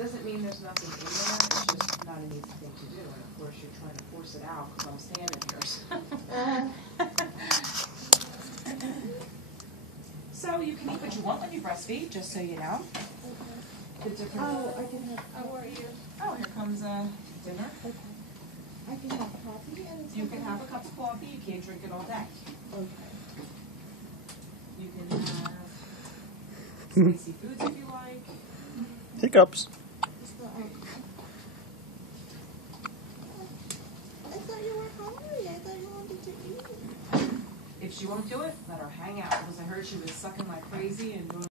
doesn't mean there's nothing in there, it's just not an easy thing to do, and of course you're trying to force it out because I'm standing here. So you can eat what you want when you breastfeed, just so you know. The different. Oh, I can have. How are you? Oh, here comes dinner. Okay. I can have coffee and. You can have a cup of coffee. You can't drink it all day. Okay. You can have spicy foods if you like. Hiccups. I thought you were hungry. I thought you wanted to eat. If she won't do it, let her hang out, because I heard she was sucking like crazy and doing